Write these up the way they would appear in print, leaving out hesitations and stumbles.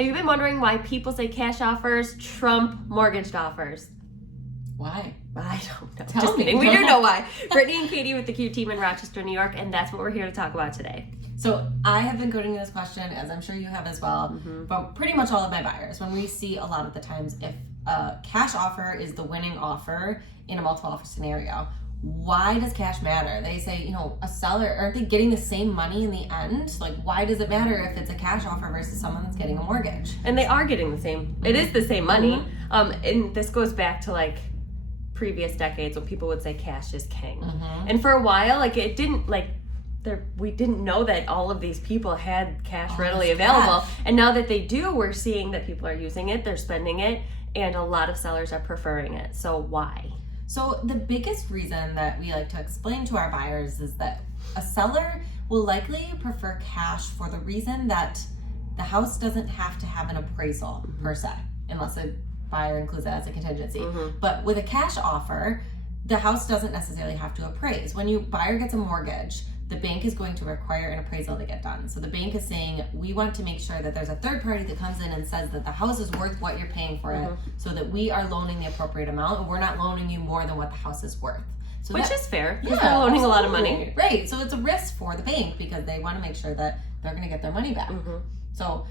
Have you been wondering why people say cash offers trump mortgaged offers? Why? I don't know. Tell Just me. kidding. We do know why. Brittany and Katie with the Q team in Rochester, New York, and that's what we're here to talk about today. So I have been coding this question, as I'm sure you have as well, but pretty much all of my buyers, when we see a lot of the times if a cash offer is the winning offer in a multiple offer scenario, why does cash matter? They say, you know, a seller, aren't they getting the same money in the end? Like, why does it matter if it's a cash offer versus someone that's getting a mortgage? And they are getting the same. It is the same money. And this goes back to like previous decades when people would say cash is king. And for a while, like it didn't like we didn't know that all of these people had cash readily available. And now that they do, we're seeing that people are using it, they're spending it, and a lot of sellers are preferring it. So why? So the biggest reason that we like to explain to our buyers is that a seller will likely prefer cash for the reason that the house doesn't have to have an appraisal per se, unless a buyer includes that as a contingency. But with a cash offer, the house doesn't necessarily have to appraise. When your buyer gets a mortgage, the bank is going to require an appraisal to get done. So the bank is saying, we want to make sure that there's a third party that comes in and says that the house is worth what you're paying for it, so that we are loaning the appropriate amount and we're not loaning you more than what the house is worth. So which is fair, because they're loaning a lot of money. Right, so it's a risk for the bank because they want to make sure that they're gonna get their money back. So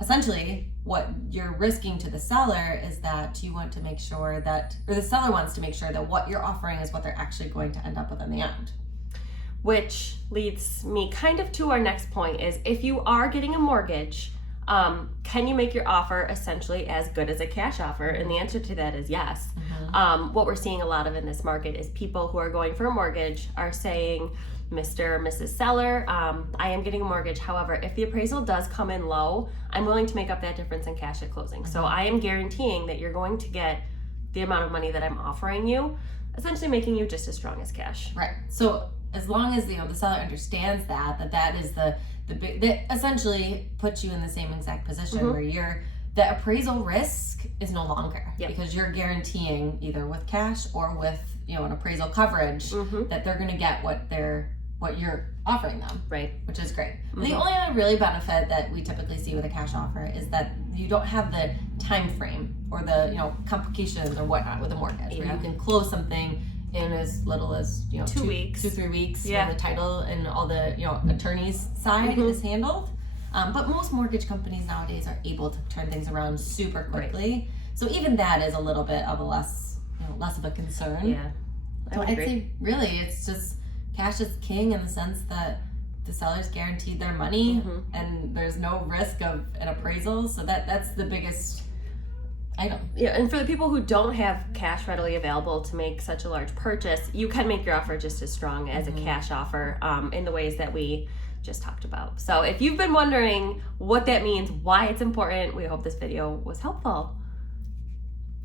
essentially, what you're risking to the seller is that you want to make sure that, or the seller wants to make sure that what you're offering is what they're actually going to end up with in the end. Which leads me kind of to our next point is, if you are getting a mortgage, can you make your offer essentially as good as a cash offer? And the answer to that is yes. What we're seeing a lot of in this market is people who are going for a mortgage are saying, Mr. or Mrs. Seller, I am getting a mortgage. However, if the appraisal does come in low, I'm willing to make up that difference in cash at closing. So I am guaranteeing that you're going to get the amount of money that I'm offering you, essentially making you just as strong as cash. Right. So as long as the seller understands that is the big, that essentially puts you in the same exact position where the appraisal risk is no longer, because you're guaranteeing either with cash or with an appraisal coverage that they're going to get what you're offering them, right? Which is great. The only other really benefit that we typically see with a cash offer is that you don't have the time frame or the complications or whatnot with a mortgage, where you can close something in as little as 2 weeks, 2-3 weeks, when the title and all the attorney's side is handled. But most mortgage companies nowadays are able to turn things around super quickly. So even that is a little bit of a less of a concern. Yeah, So I'd say really it's just cash is king in the sense that the seller's guaranteed their money and there's no risk of an appraisal. So that's the biggest item. Yeah, and for the people who don't have cash readily available to make such a large purchase, you can make your offer just as strong as a cash offer in the ways that we just talked about. So if you've been wondering what that means, why it's important, we hope this video was helpful.